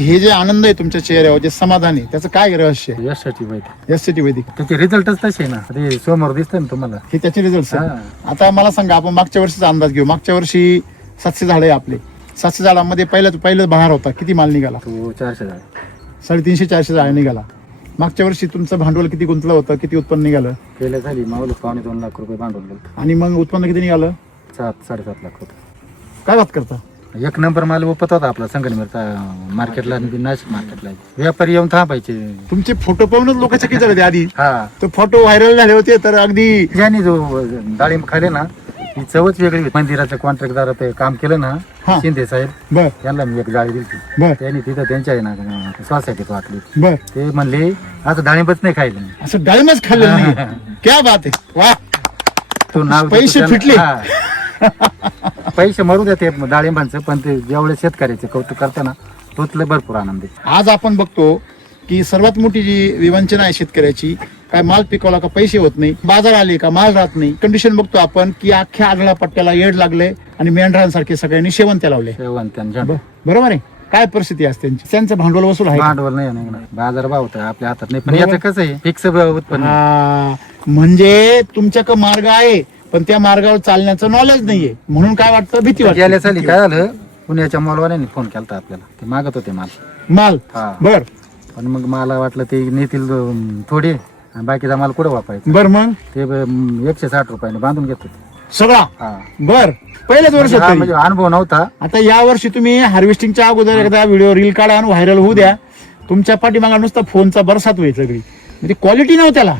हे जे आनंद आहे तुमच्या चेहऱ्यावर, जे समाधान आहे, त्याचं काय रहस्य आहे? यशाची वैदिक यासाठी वैदिक त्याचे रिझल्टच तसे ना, ते समोर दिसतंय ना तुम्हाला. हे त्याचे रिझल्ट. आता मला सांगा, आपण मागच्या वर्षीचा अंदाज घेऊ. मागच्या वर्षी 700 झाड आहे आपले. 700 झाडांमध्ये पहिलं बहार होता, किती माल निघाला? तो 400 झाड. 350-400 झाड निघाला. मागच्या वर्षी तुमचं भांडवल किती गुंतलं होतं, किती उत्पन्न निघालं? केलं झाली मावलं 2.25 लाख रुपये भांडवल गेलं. आणि मग उत्पन्न किती निघालं? 7-7.5 लाख रुपये. काय बात करता? एक नंबर माल उपत होता आपला संगमनेरचा मार्केटला आणि नाशिक मार्केटला. व्यापारी येऊन थांबायचे. तुमचे फोटो पाहूनच लोक चकित झाले होते आधी. हा, तो फोटो व्हायरल झाले होते, तर अगदी ज्यांनी जो डाळिंब खाले ना, ती चवच वेगळी होती. मंदिराच्या कॉन्ट्रॅक्टदार ते काम केलं ना, हा. शिंदे साहेब, बर त्यांना मी एक जाळी दिली. बर त्यांनी तिथं त्यांच्या आहे ना सोसायटीत वाटली. बर ते म्हणले आता डाळिंबच नाही खायला. असं डाळिंबच खाल्लेलं नाही. क्या बात आहे, वा. तो नाव पैसे फिटले. पैसे मरू द्या ते डाळिंबांचं, पण ते जेवढे शेतकऱ्याचे कौतुक करताना तोच लय भरपूर आनंद आहे. आज आपण बघतो की सर्वात मोठी जी विवंचना आहे शेतकऱ्याची, काय माल पिकवला का पैसे होत नाही, बाजार आले का माल राहत नाही. कंडिशन बघतो आपण की अख्ख्या आगळा पट्ट्याला येड लागले आणि मेंढरांसारखे सगळ्यांनी शेवंत्या लावले. बरोबर आहे. काय परिस्थिती असते त्यांची? त्यांचं भांडवल वसूल आहे का? भांडवल नाही निघणार. बाजार भाव तर आपल्या हातात नाही, पण याचं कसं आहे, फिक्स उत्पन्न. म्हणजे तुमच्याकडे मार्ग आहे, पण त्या मार्गावर चालण्याचं नॉलेज नाहीये, म्हणून काय वाटतं, भीती वाटते. गेल्या साली काय झालं, पुण्याच्या मॉलवाल्यांनी फोन केला आपल्याला, ते मागत होते माल. हा. बर पण मग मला वाटलं ते नेतील थोडे आणि बाकीचा माल कुठे वापरायचा. बर मग ते 160 रुपयाने बांधून घेत होते. सगळा. बर पहिल्याच वर्ष म्हणजे अनुभव नव्हता. आता या वर्षी तुम्ही हार्वेस्टिंगच्या अगोदर एकदा व्हिडिओ रील काढा आणि व्हायरल होऊ द्या. तुमच्या पाठीमागा नुसता फोनचा बरसात होईल सगळी, म्हणजे क्वालिटी नव्हती त्याला.